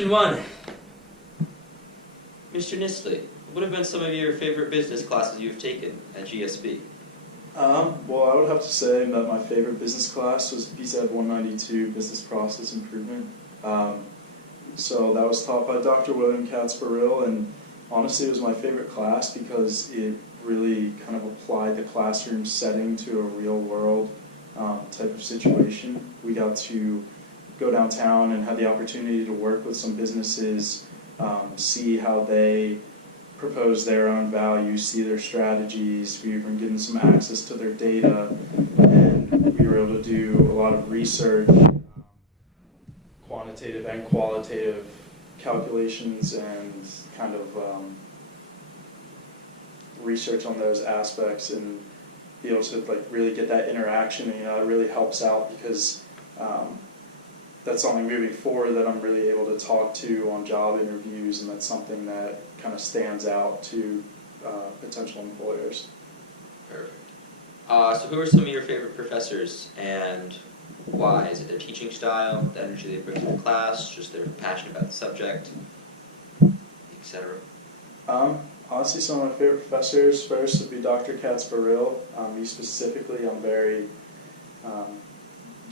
Question 1. Mr. Nistley, what have been some of your favorite business classes you've taken at GSB? Well, I would have to say that my favorite business class was BZ 192, Business Process Improvement. So that was taught by Dr. William Katz-Burrill, and honestly it was my favorite class because it really kind of applied the classroom setting to a real world type of situation. We got to go downtown and had the opportunity to work with some businesses, see how they propose their own values, see their strategies. We were given some access to their data, and we were able to do a lot of research, quantitative and qualitative calculations, and kind of research on those aspects, and be able to really get that interaction. And, it really helps out because that's something moving forward that I'm really able to talk to on job interviews, and that's something that kind of stands out to potential employers. Perfect. So who are some of your favorite professors and why? Is it their teaching style, the energy they bring to the class, just their passion about the subject, etc.? Honestly, some of my favorite professors first would be Dr. Katz-Burrill. He specifically, I'm very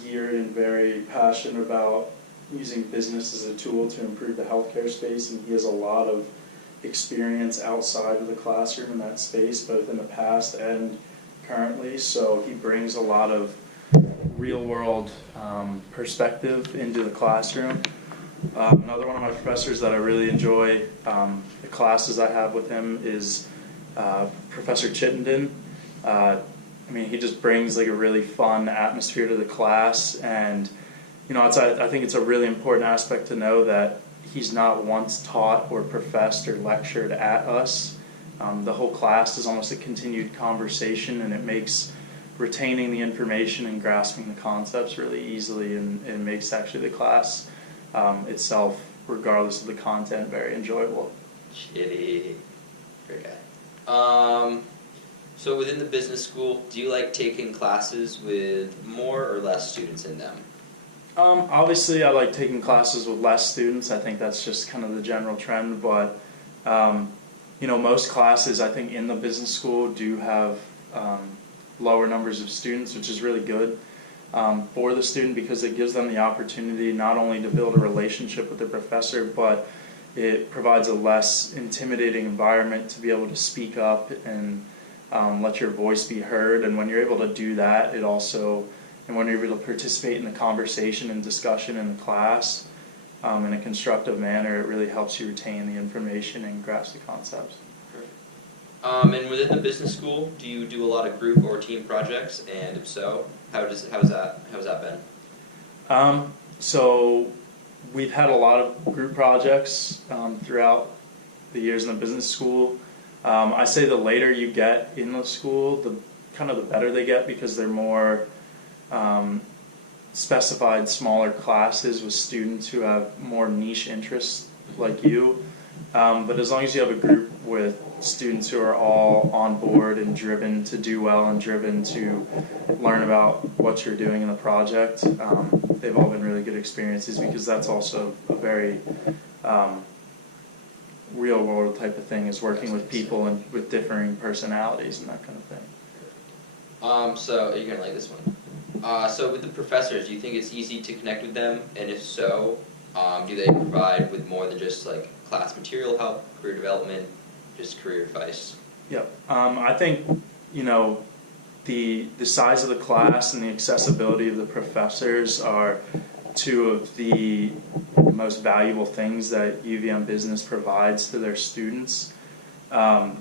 geared and very passionate about using business as a tool to improve the healthcare space, and he has a lot of experience outside of the classroom in that space, both in the past and currently, so he brings a lot of real-world perspective into the classroom. Another one of my professors that I really enjoy the classes I have with him is Professor Chittenden. He just brings a really fun atmosphere to the class, and I think it's a really important aspect to know that he's not once taught or professed or lectured at us. The whole class is almost a continued conversation, and it makes retaining the information and grasping the concepts really easily, and it makes actually the class itself, regardless of the content, very enjoyable. Shitty. Great guy. So within the business school, do you like taking classes with more or less students in them? Obviously, I like taking classes with less students. I think that's just kind of the general trend, but most classes, I think, in the business school do have lower numbers of students, which is really good for the student because it gives them the opportunity not only to build a relationship with the professor, but it provides a less intimidating environment to be able to speak up and let your voice be heard. And when you're able to do that, and when you're able to participate in the conversation and discussion in the class in a constructive manner, it really helps you retain the information and grasp the concepts. And within the business school, do you do a lot of group or team projects? And if so, how's that been? So we've had a lot of group projects throughout the years in the business school. I say the later you get in the school, the better they get, because they're more specified, smaller classes with students who have more niche interests like you. But as long as you have a group with students who are all on board and driven to do well and driven to learn about what you're doing in the project, they've all been really good experiences, because that's also a very real world type of thing, is working with people and with differing personalities and that kind of thing. So you're gonna like this one. So with the professors, do you think it's easy to connect with them? And if so, do they provide with more than just class material help, career development, just career advice? Yep. I think the size of the class and the accessibility of the professors are two of the most valuable things that UVM Business provides to their students. The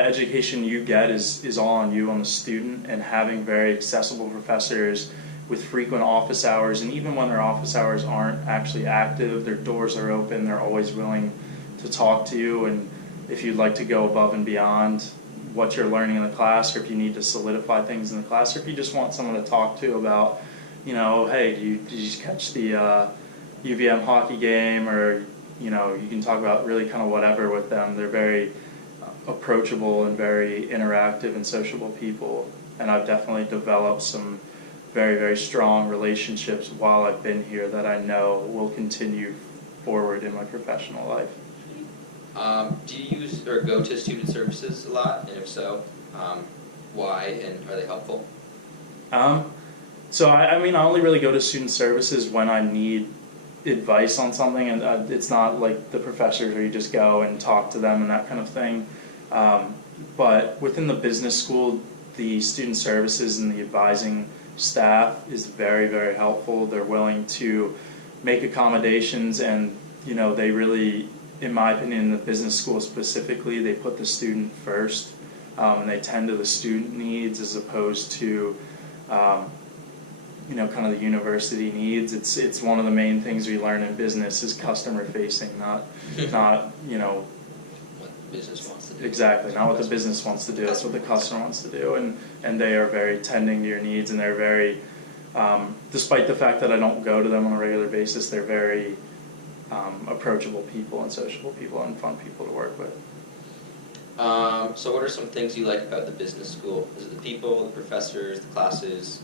education you get is all on you, on the student, and having very accessible professors with frequent office hours, and even when their office hours aren't actually active, their doors are open, they're always willing to talk to you, and if you'd like to go above and beyond what you're learning in the class, or if you need to solidify things in the class, or if you just want someone to talk to about, hey, did you catch the UVM hockey game, or you can talk about really kind of whatever with them. They're very approachable and very interactive and sociable people, and I've definitely developed some very, very strong relationships while I've been here that I know will continue forward in my professional life. Do you use or go to student services a lot? And if so, why, and are they helpful? So I mean, I only really go to student services when I need advice on something, and it's not like the professors where you just go and talk to them and that kind of thing. But within the business school, the student services and the advising staff is very, very helpful. They're willing to make accommodations, and they really, in my opinion, in the business school specifically, they put the student first, and they tend to the student needs as opposed to kind of the university needs. It's one of the main things we learn in business is customer facing, not What business wants to do. exactly, not what the business wants to do. It's what the customer wants to do, and they are very tending to your needs, and they're very, despite the fact that I don't go to them on a regular basis, they're very approachable people and sociable people and fun people to work with. So what are some things you like about the business school? Is it the people, the professors, the classes,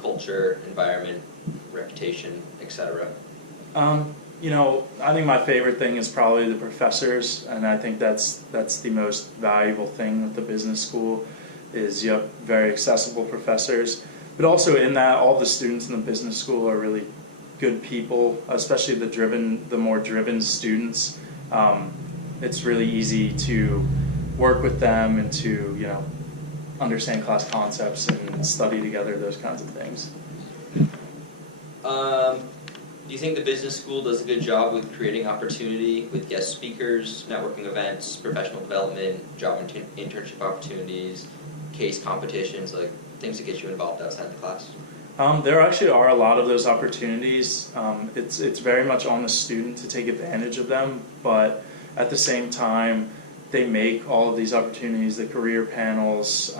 culture, environment, reputation, etc.? I think my favorite thing is probably the professors, and I think that's the most valuable thing with the business school is you have very accessible professors, but also in that all the students in the business school are really good people, especially the more driven students. It's really easy to work with them and to understand class concepts and study together, those kinds of things. Do you think the business school does a good job with creating opportunity with guest speakers, networking events, professional development, job internship opportunities, case competitions, like things that get you involved outside the class? There actually are a lot of those opportunities. It's very much on the student to take advantage of them, but at the same time, they make all of these opportunities, the career panels,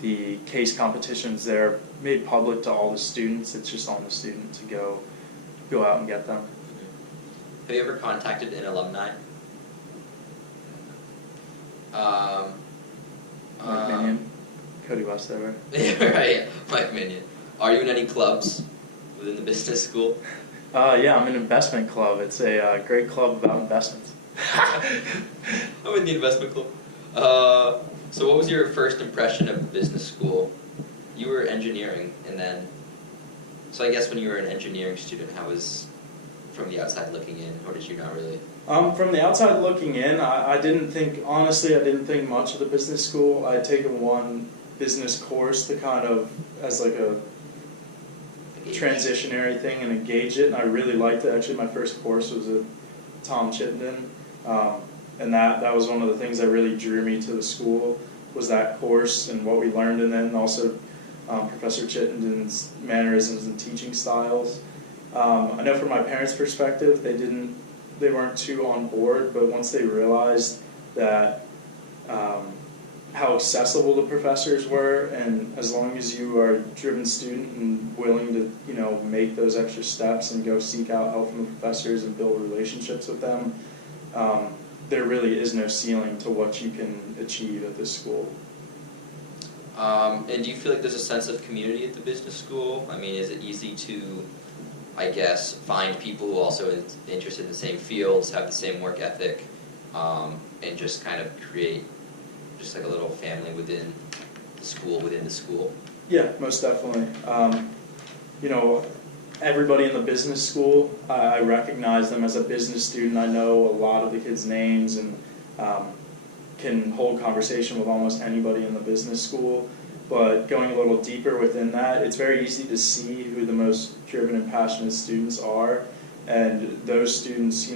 the case competitions, they're made public to all the students. It's just on the student to go out and get them. Have you ever contacted an alumni? Mike Minion, Cody Westover. Right, Mike Minion. Are you in any clubs within the business school? Yeah, I'm in an investment club. It's a great club about investments. I'm in the investment club. So what was your first impression of the business school? You were engineering, and then, so I guess when you were an engineering student, how was from the outside looking in, or did you not really? From the outside looking in, I didn't think much of the business school. I had taken one business course to kind of, as like a transitionary thing and engage it, and I really liked it. Actually, my first course was at Tom Chittenden, and that was one of the things that really drew me to the school, was that course and what we learned, and then also Professor Chittenden's mannerisms and teaching styles. I know from my parents' perspective, they weren't too on board, but once they realized that how accessible the professors were, and as long as you are a driven student and willing to make those extra steps and go seek out help from the professors and build relationships with them, there really is no ceiling to what you can achieve at this school. And do you feel like there's a sense of community at the business school? I mean, is it easy to, I guess, find people who are also interested in the same fields, have the same work ethic, and just kind of create just like a little family within the school? Yeah, most definitely. Everybody in the business school, I recognize them as a business student. I know a lot of the kids' names and can hold conversation with almost anybody in the business school. But going a little deeper within that, it's very easy to see who the most driven and passionate students are. And those students,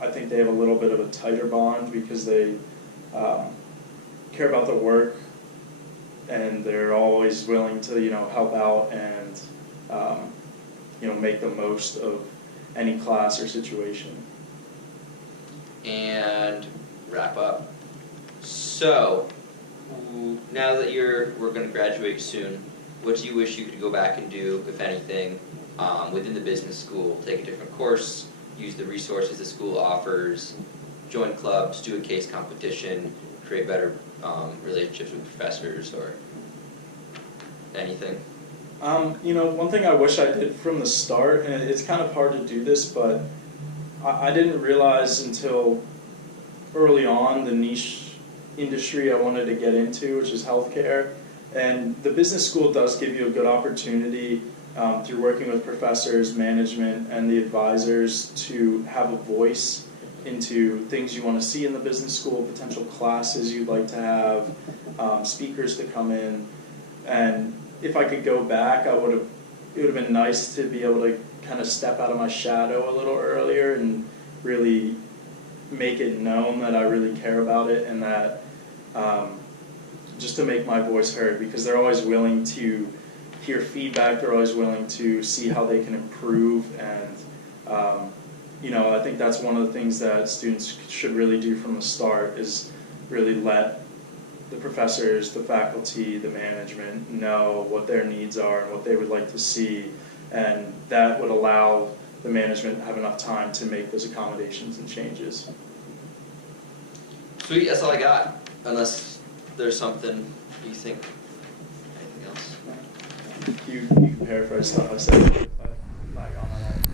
I think they have a little bit of a tighter bond because they care about the work, and they're always willing to, help out and, make the most of any class or situation. And wrap up. So, now that we're going to graduate soon, what do you wish you could go back and do, if anything, within the business school? Take a different course, use the resources the school offers, join clubs, do a case competition, create better relationships with professors, or anything? One thing I wish I did from the start, and it's kind of hard to do this, but I didn't realize until early on the niche industry I wanted to get into, which is healthcare. And the business school does give you a good opportunity through working with professors, management, and the advisors to have a voice into things you want to see in the business school, potential classes you'd like to have, speakers to come in. And if I could go back, it would have been nice to be able to kind of step out of my shadow a little earlier and really make it known that I really care about it, and that just to make my voice heard, because they're always willing to hear feedback, they're always willing to see how they can improve, and I think that's one of the things that students should really do from the start, is really let the professors, the faculty, the management know what their needs are and what they would like to see, and that would allow the management to have enough time to make those accommodations and changes. Sweet, that's all I got. Unless there's something you think, anything else? You can paraphrase stuff I said.